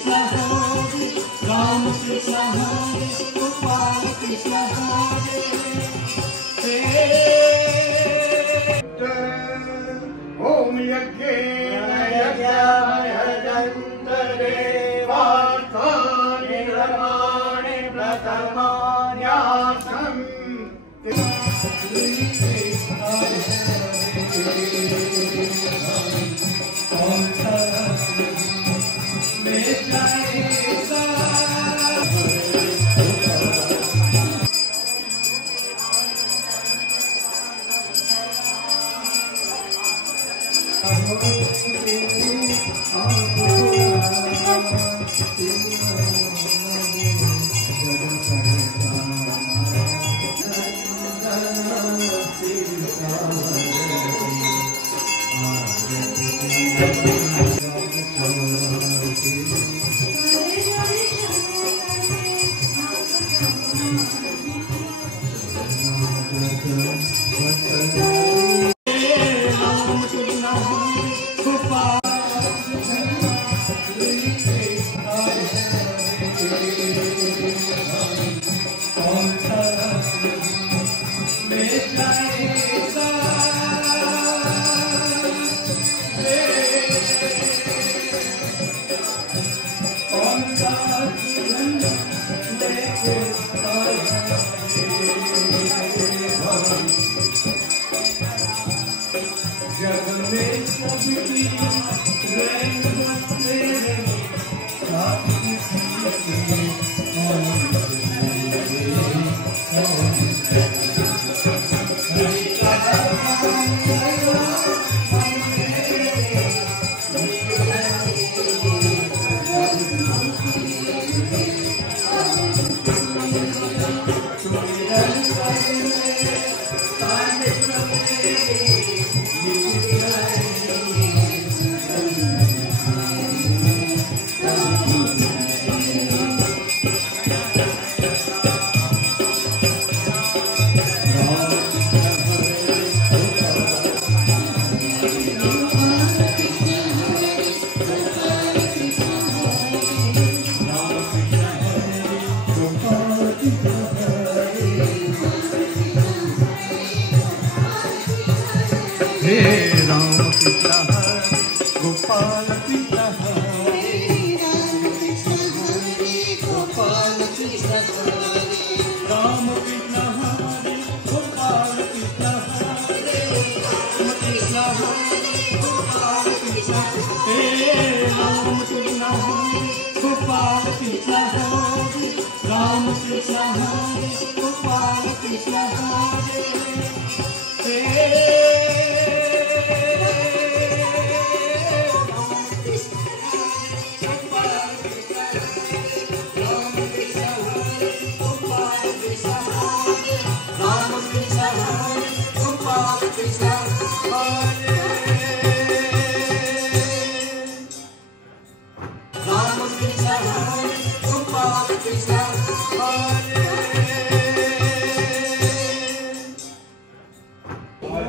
Krishna Hare, Ram Krishna Hare, Gopal Krishna Hare, Om Yajnena Yajnaya Jantarevarthani Ramani Pratamanyasam.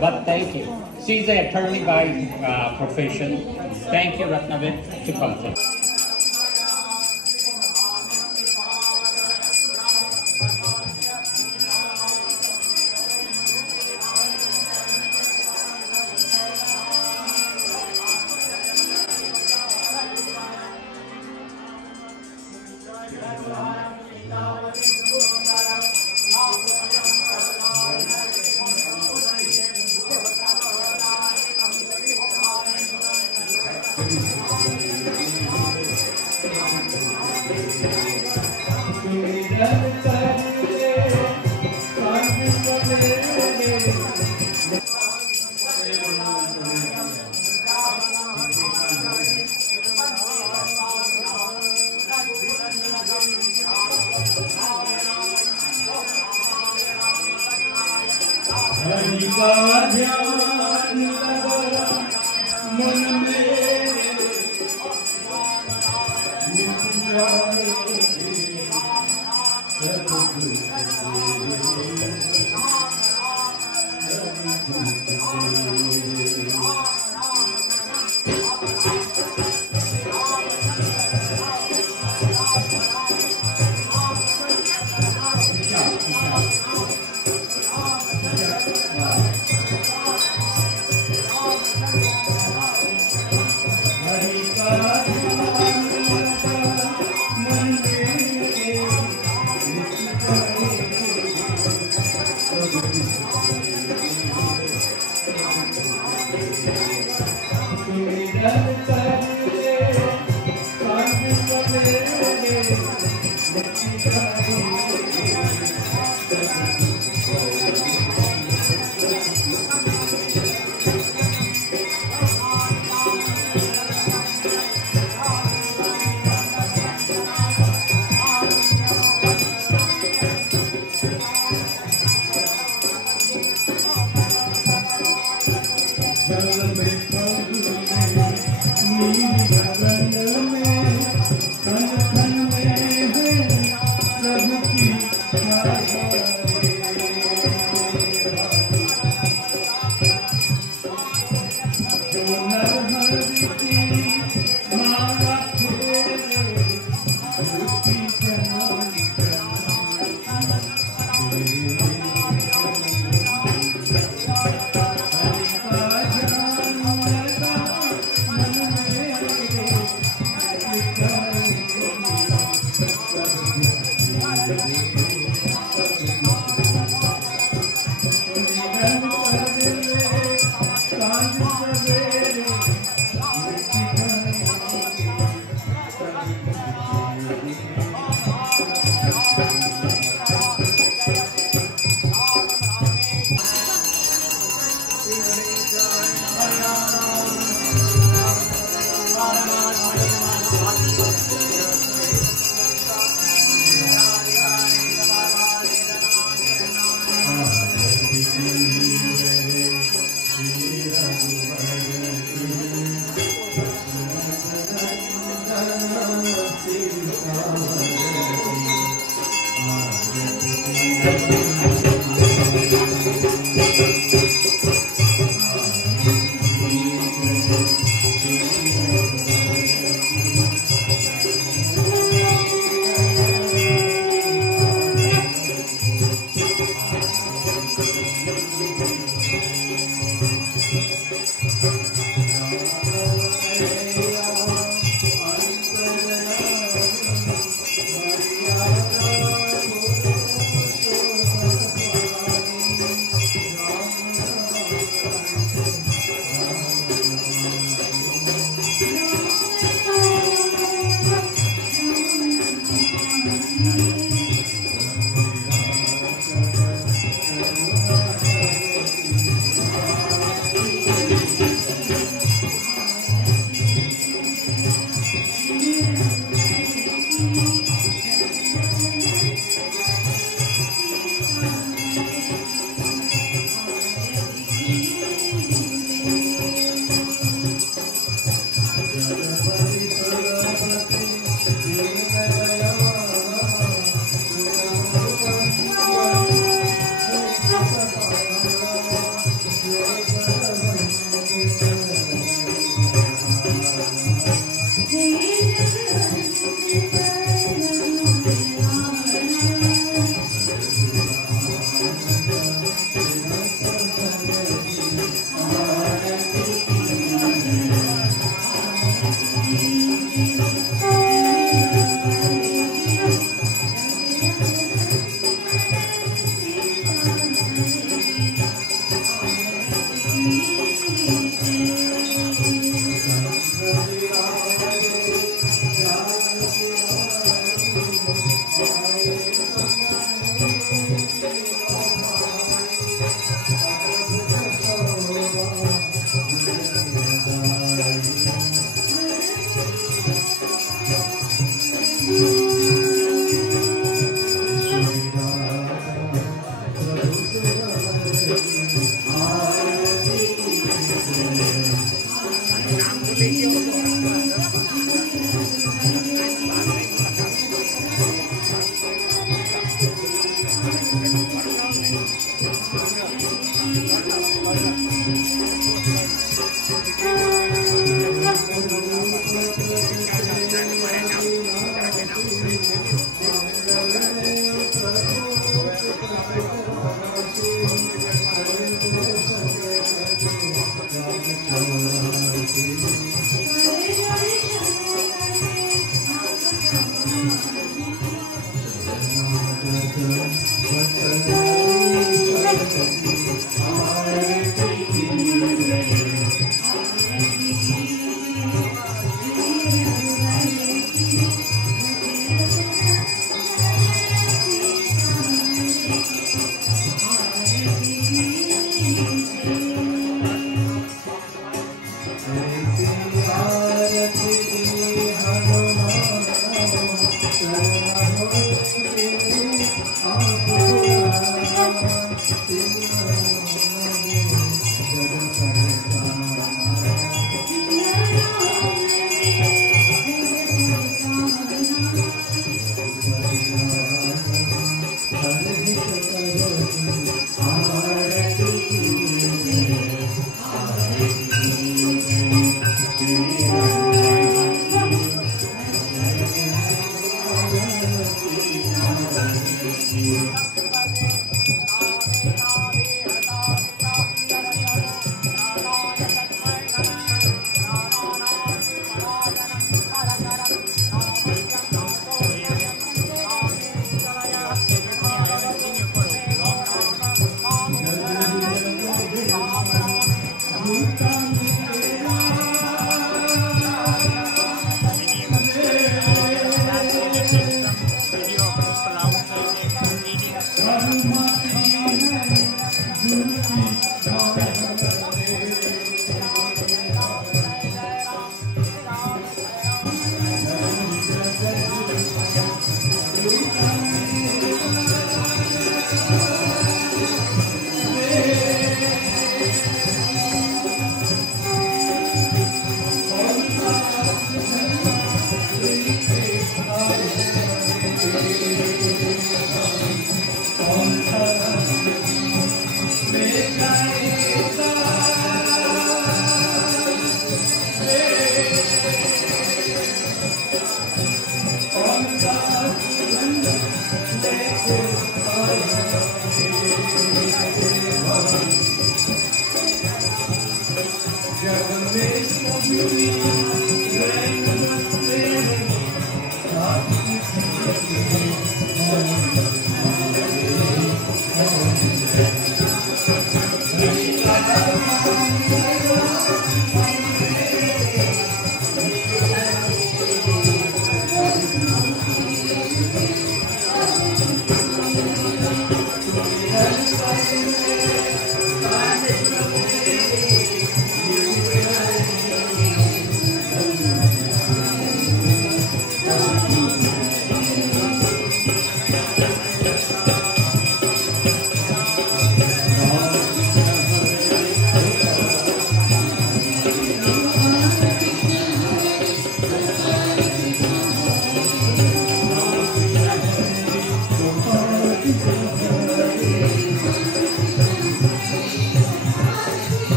But thank you. She's an attorney by profession. Thank you, Ratnavit, to come to.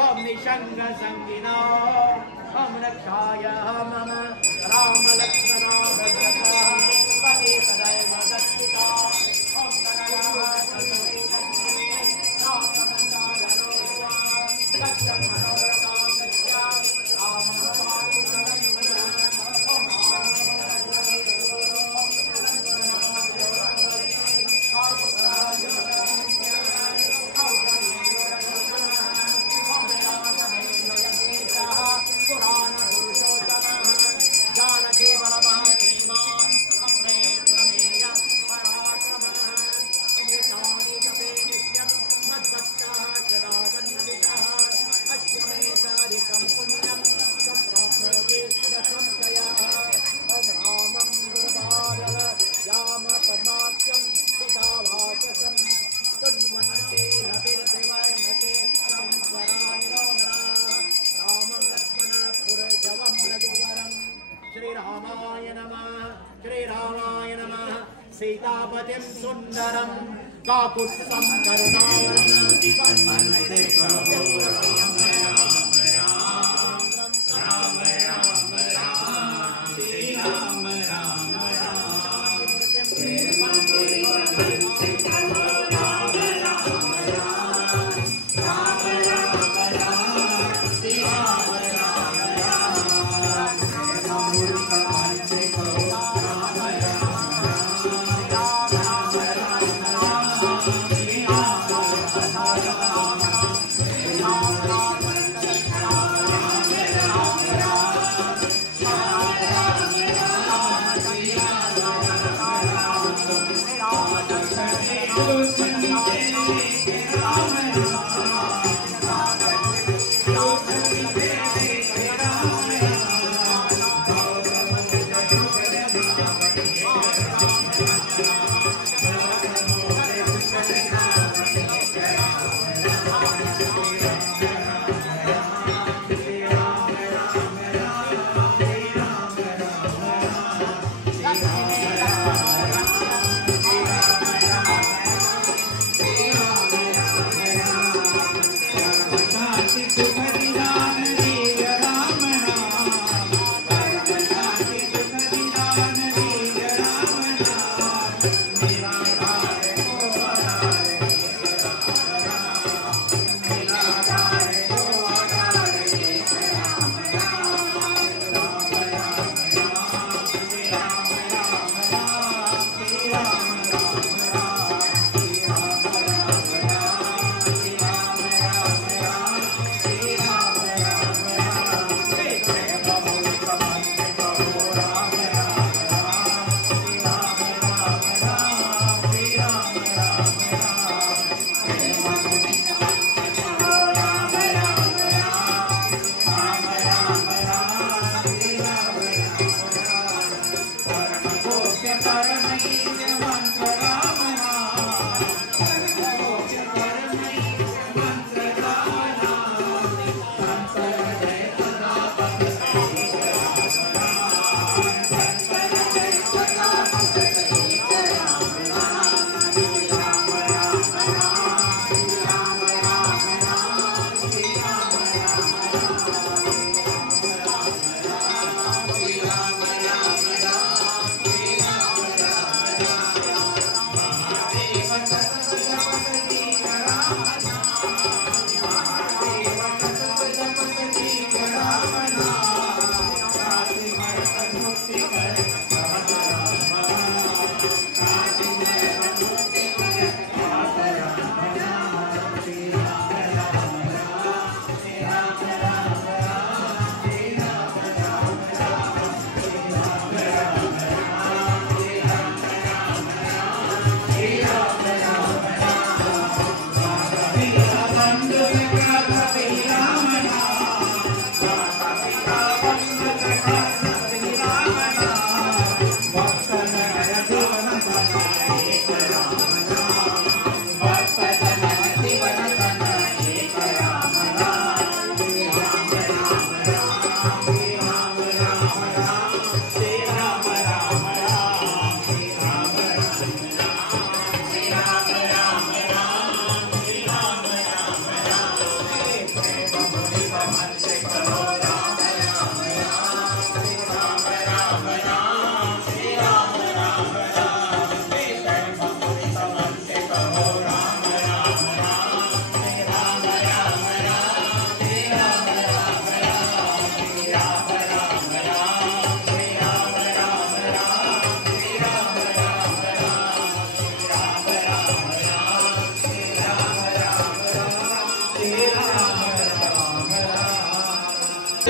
Om Nishanga Sangino, Om Nakshaya Mama, Rama Lakshmana Bhadrata, Pati Sadaiva Dattita, Om Tanaya Tanaya Rama Mandaya Rosa, Lakshmana Rata Natya, Rama Sitapatim Sundaram Kakutsam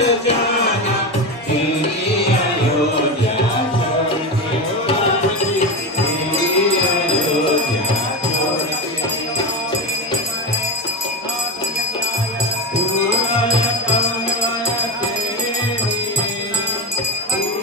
जाना तेरी अयोध्या छोड़ के, तेरी अयोध्या छोड़ के। पूरा कमल तेरी, पूरा कमल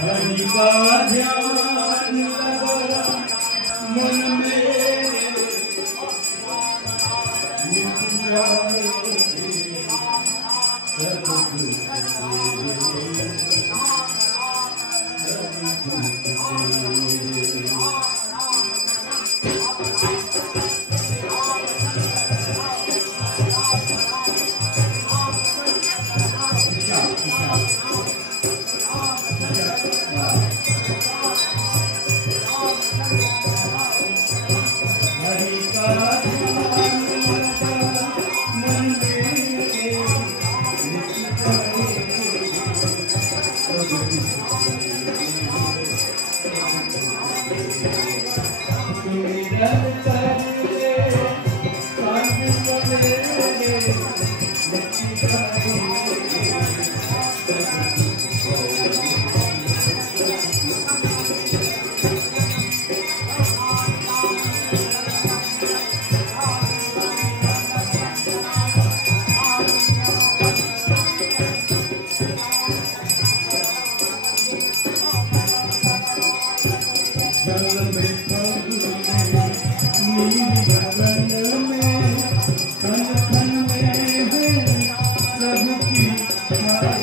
हरि का ध्यान लगा मन में मिट जाएगी सब दुख तेरे, सब दुख तेरे। मन में है प्रभु की माया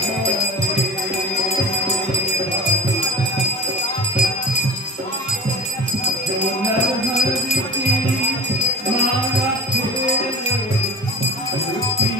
जो नरहरि की माला खेले धरती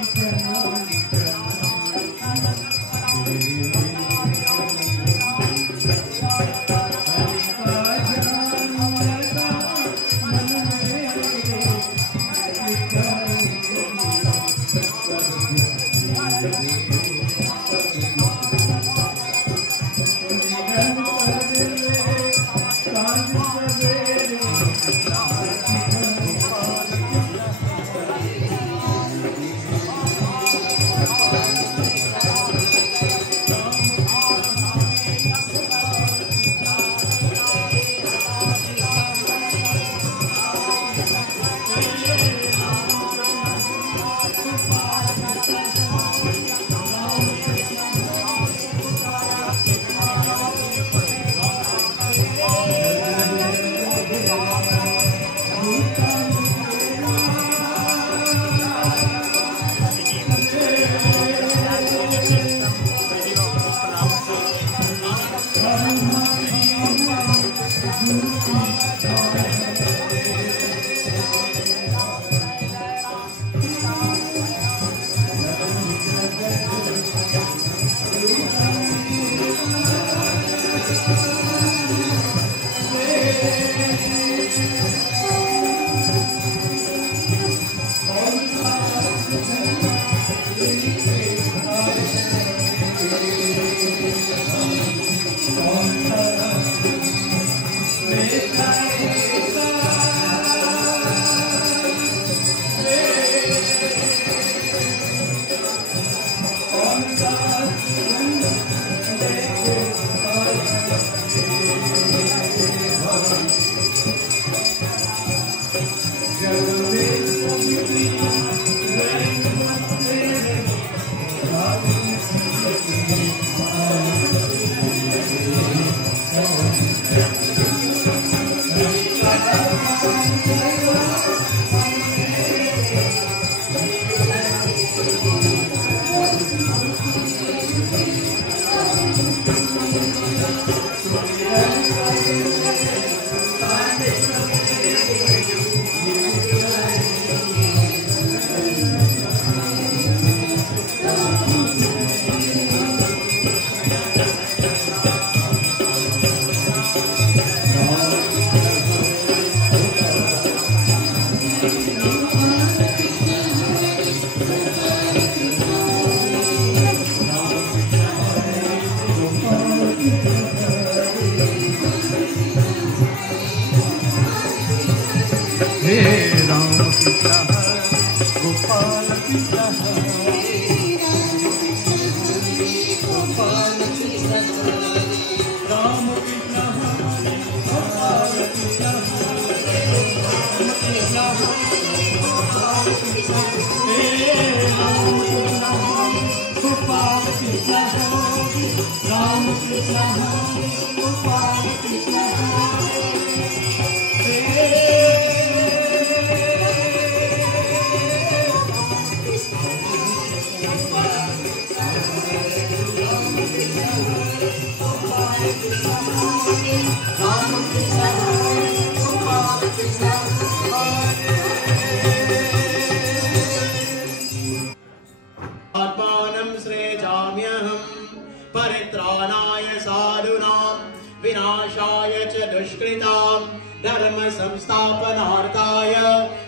धर्म संस्थापनार्थाय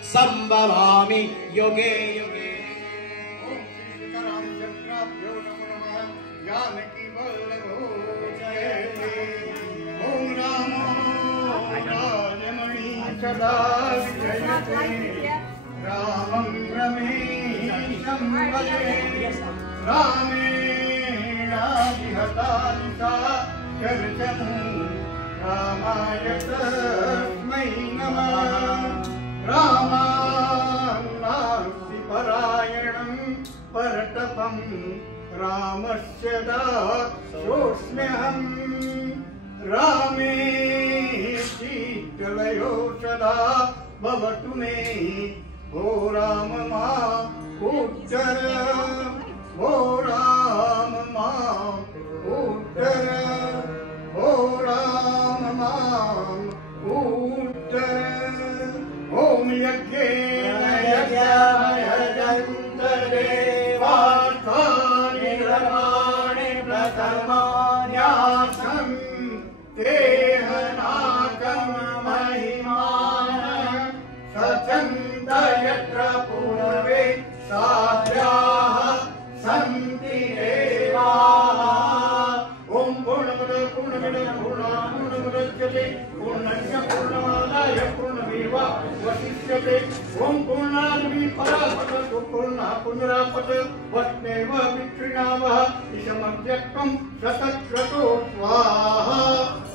संभवामि युगे युगे। ओम श्री सीताराम चंद्राभ्यो नमो नमः। जानकी वल्लभो जयते। ओम रामो राजमणि सदा विजयते। रामं रमेशं भजे। रामेणाभिहतां चर्चमु रामाय तस्मै नमः। रामानास्ति परायणं परतपं रामस्य दासोऽस्म्यहम्। रामे शीतलयो सदा भवतु मे ओ राम मां उत्तर, ओ राम मां उत्तर, ओ राम मां उत्तर। ओम यज्ञेन यज्ञमयजन्त देवास्तानि कर्माणि प्रथमान्यासं तेहनाकं महिमानः सचन्त यत्र पूर्वे साध्याः सन्ति देवाः। ओम पूर्णमद पूर्णमिदं पूर्णात् पूर्णस्य पूर्णमादाय पूर्णमेवावशिष्यते। ओम पूर्णात् परापततु पूर्णः पुनरापत वस्मेव विक्रीणावः इषमव्यक्तं शतक्रतो स्वाहा।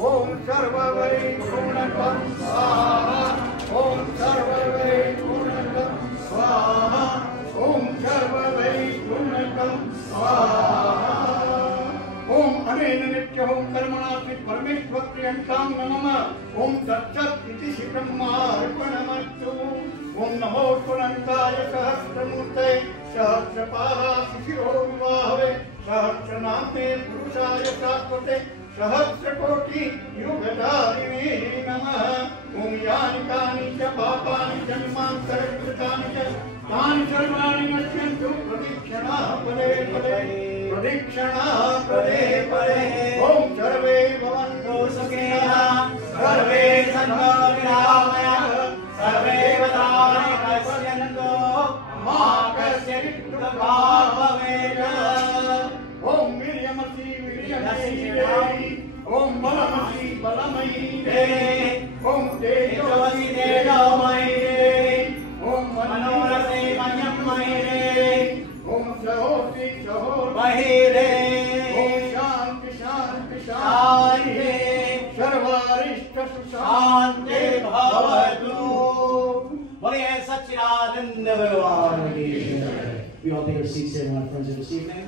ओम सर्ववै पूर्णकं स्वाहा, ओम सर्ववै पूर्णकं स्वाहा, ओम सर्ववै पूर्णकं स्वाहा। ओम अनेन नित्यं कर्मणापि परमेश्वरप्रियन्तां नमः। ओम तत्सत् इति श्रीब्रह्मार्पणमस्तु। ओम नमो पुनन्ताय सहस्रमूर्ते सहस्रपादाशिशिरो विवाहवे सहस्रनामे पुरुषाय शाश्वते सहस्रकोटि युगधारिणे नमः। ओम यानि कानि च पापानि जन्मां सर्वकृतानि च तानि सर्वाणि नश्यन्तु प्रदीक्षणा पदे पदे, प्रदीक्षणा पदे पदे। ओम सर्वे भवन्तु सुखिनः सर्वे सन्तु निरामयाः सर्वे भद्राणि पश्यन्तु मा कश्चित् दुःखभाग् भवेत्। ओम वीर्यमसि वीर्यमसि ओम बलमसि बलमयि ओम तेजोमसि तेजोमयि ओम मनोरथे मनोमयि ओम सहोति सहोमयि ओम शांति शांति शांति सर्वारिष्ट सुशांति भवतु। बोलिए सच्चिदानंद भगवान की जय। We all take our seats here, my friends, this evening.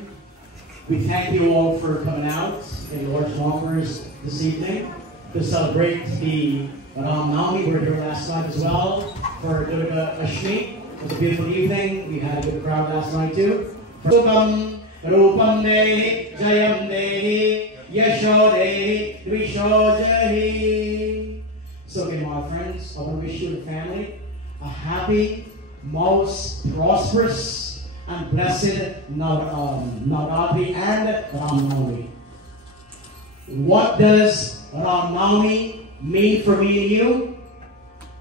We thank you all for coming out in large numbers this evening to celebrate the Ram Navami. We were here last night as well for Durga Ashmi. It was a beautiful evening. We had a good crowd last night too. Rupam Rupam Dehi Jayam Dehi Yasho Dehi Dvisho Jahi. So again, my friends, I want to wish you and the family a happy, most prosperous and blessed Navratri and Ram Navami. What does Ram Navami mean for me and you?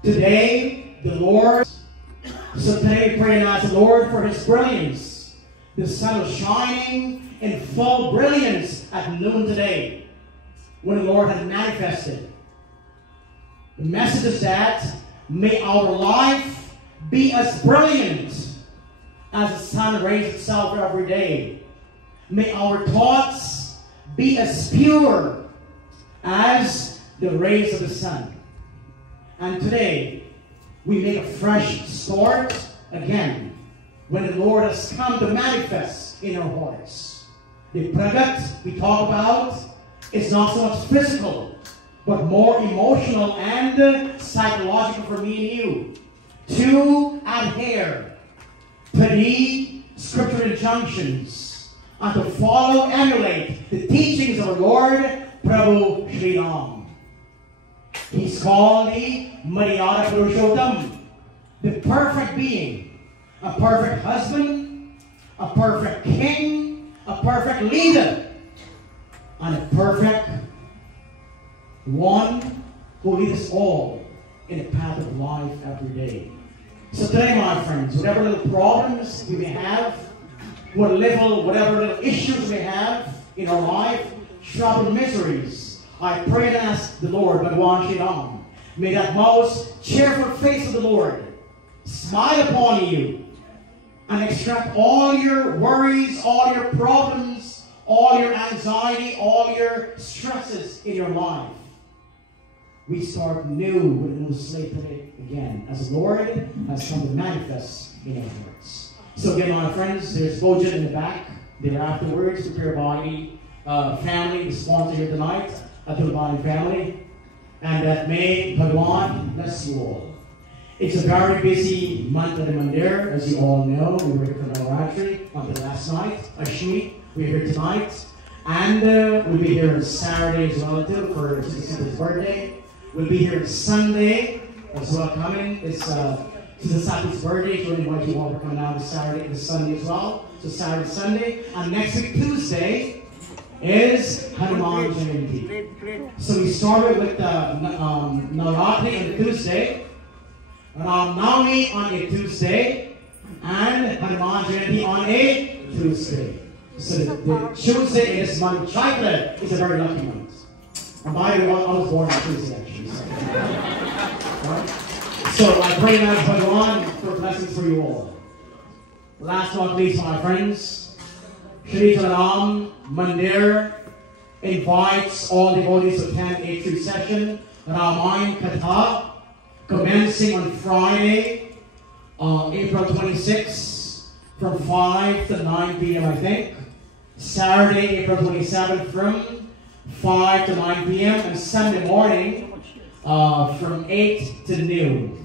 Today, the Lord, so today we pray and ask the Lord for His brilliance. The sun was shining in full brilliance at noon today, when the Lord had manifested. The message is that may our life be as brilliant as the sun rays itself every day. May our thoughts be as pure as the rays of the sun. And today, we make a fresh start again when the Lord has come to manifest in our hearts. The product we talk about is not so much physical, but more emotional and psychological for me and you. To adhere to the scriptural injunctions and to follow, emulate the teachings of our Lord, Prabhu Sri Ram. He's called the Maryada Purushottam, the perfect being, a perfect husband, a perfect king, a perfect leader, and a perfect one who leads us all in the path of life every day. So today, my friends, whatever little problems we may have, whatever little issues we may have in our life, trouble, miseries, I pray and ask the Lord, Bhagwan Shri Ram, may that most cheerful face of the Lord smile upon you and extract all your worries, all your problems, all your anxiety, all your stresses in your life. We start new with a new slate today again, as the Lord has come to manifest in our hearts. So again, my friends, there's Bojan in the back. There afterwards, prepare body family, the sponsor here tonight, Atul Bani family, and that may Bhagwan bless you all. It's a very busy month at the Mandir, as you all know. We were here for Navaratri until last night. Ashmi, we're here tonight. And we'll be here on Saturday as well too for Sister Sita's birthday. We'll be here on Sunday as well coming. It's Sister Sati's birthday, so we invite you all for coming out this Saturday and this Sunday as well. So Saturday, Sunday. And next week, Tuesday, is Hanuman Jayanti. So we started with Navaratri on Tuesday, Ram Navami on a Tuesday, and Hanuman Jayanti on a Tuesday. So the Tuesday in this month, Chaitra, is a very lucky month. And by the way, I was born on Tuesday actually. So I pray now Bhagavan for blessings for you all. Last but not least, my friends, Shri Ram Mandir invites all devotees to attend a true session, Ramayana Katha, commencing on Friday, April 26th, from 5 to 9 p.m. I think. Saturday, April 27th, from 5 to 9 p.m. and Sunday morning, from 8 to noon.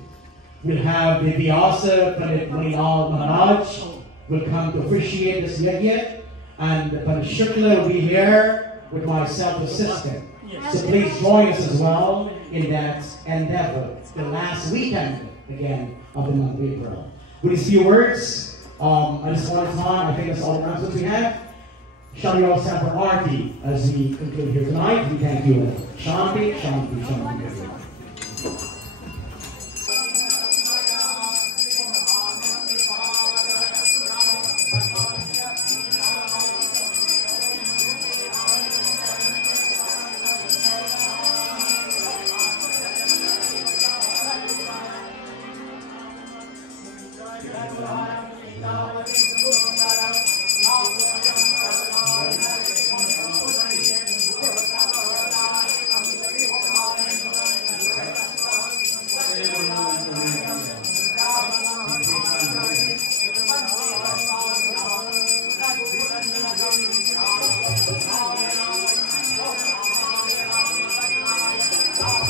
We'll have the Vyasa Pandit Manilal Maharaj will come to officiate this yajna. And Pandit Shukla will be here with myself assistant. So please join us as well in that endeavor. The last weekend, again, of the month of April. With these few words, at this one time, I think that's all the announcements we have. Shall we all stand for Aarti as we conclude here tonight? We thank you all. Shanti, Shanti, Shanti.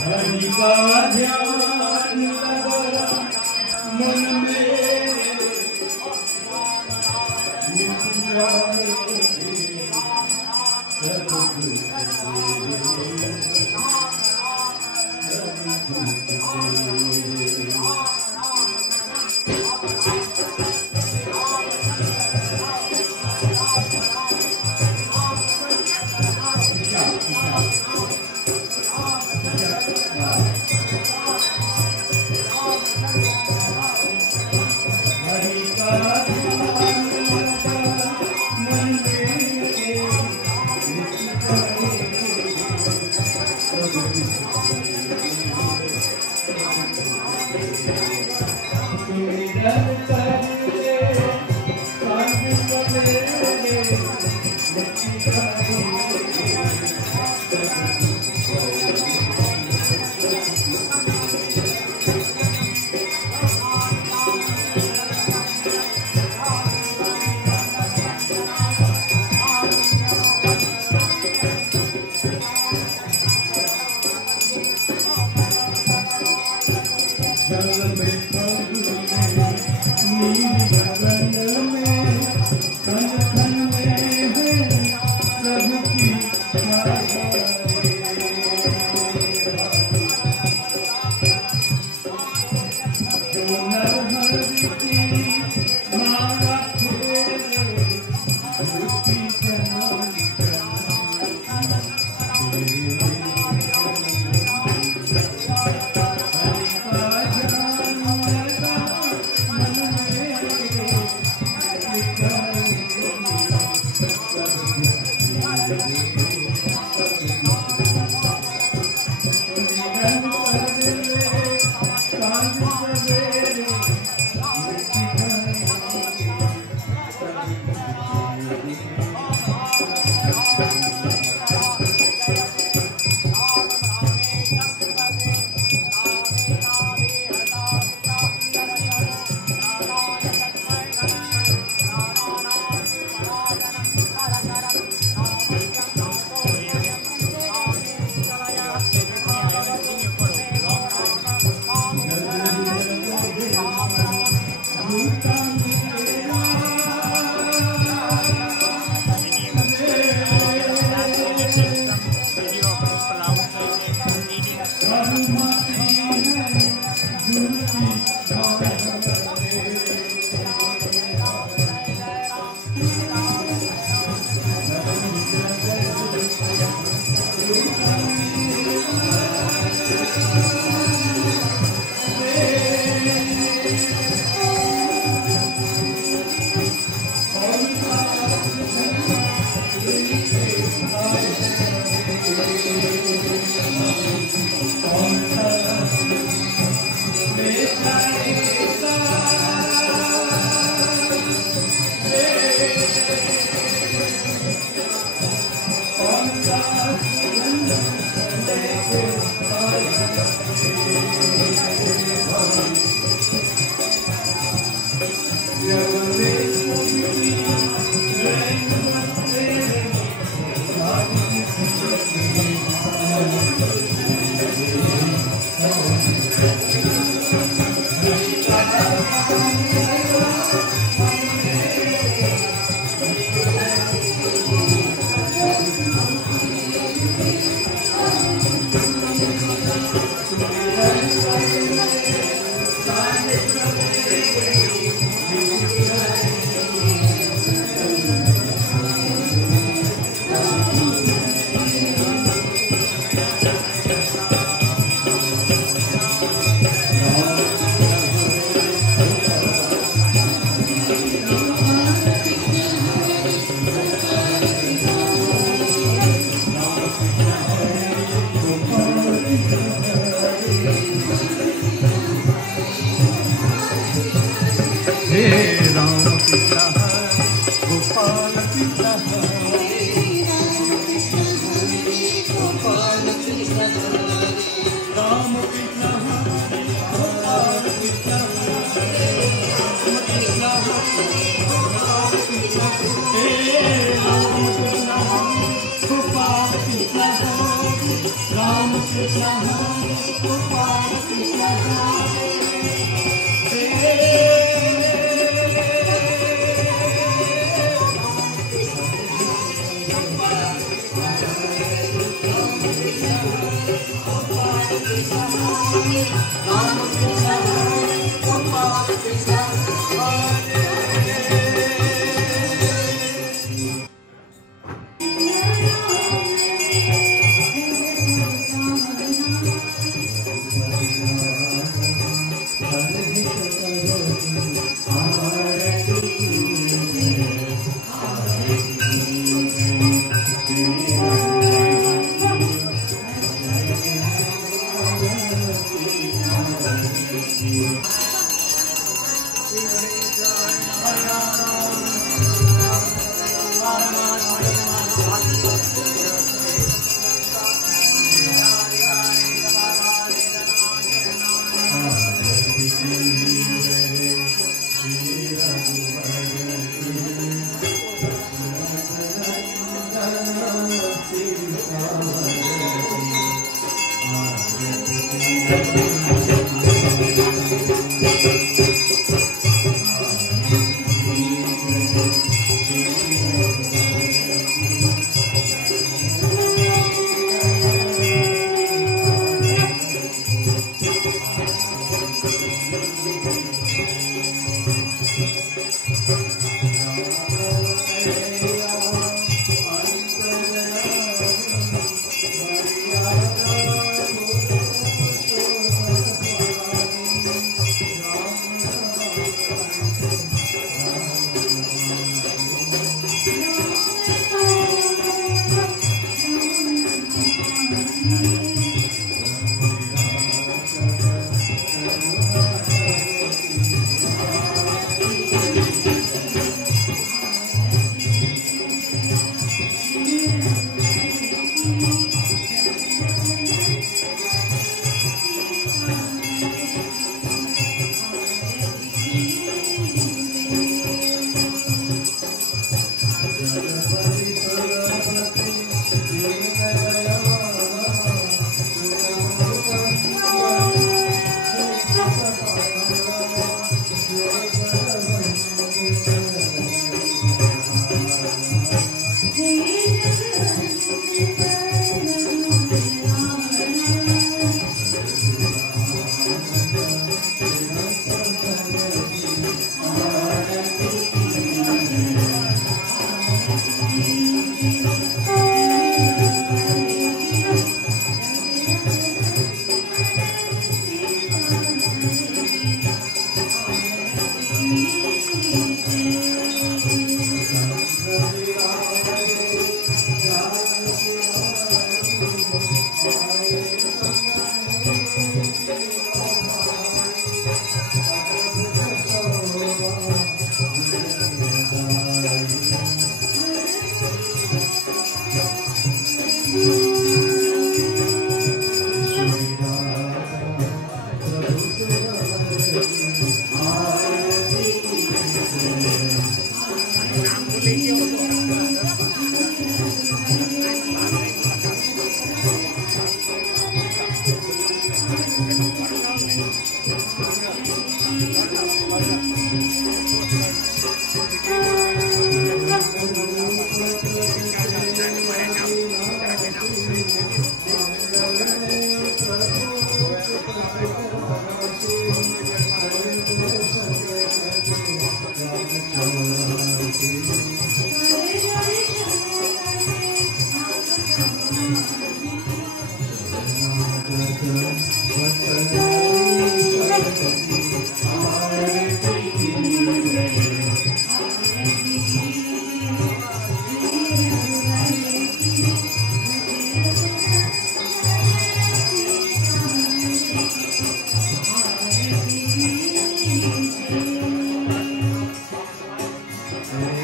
Hari Gopal Krishna Hare Gopal Krishna Hare Ram Krishna Hare Gopal Krishna Hare Ram Krishna Hare Gopal Krishna Hare Ram Krishna Hare Gopal Krishna Hare Ram Krishna Hare Gopal Krishna Hare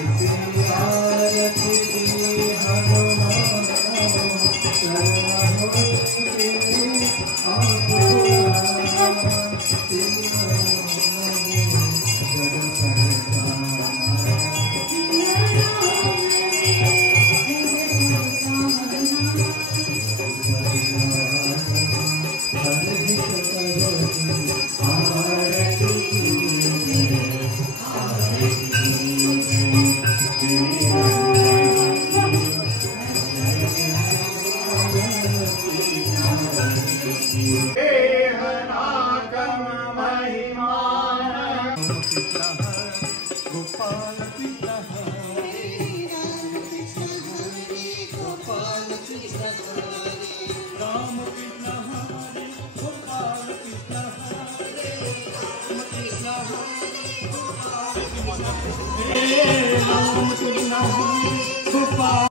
Hare Rama, Hare Rama, Gopal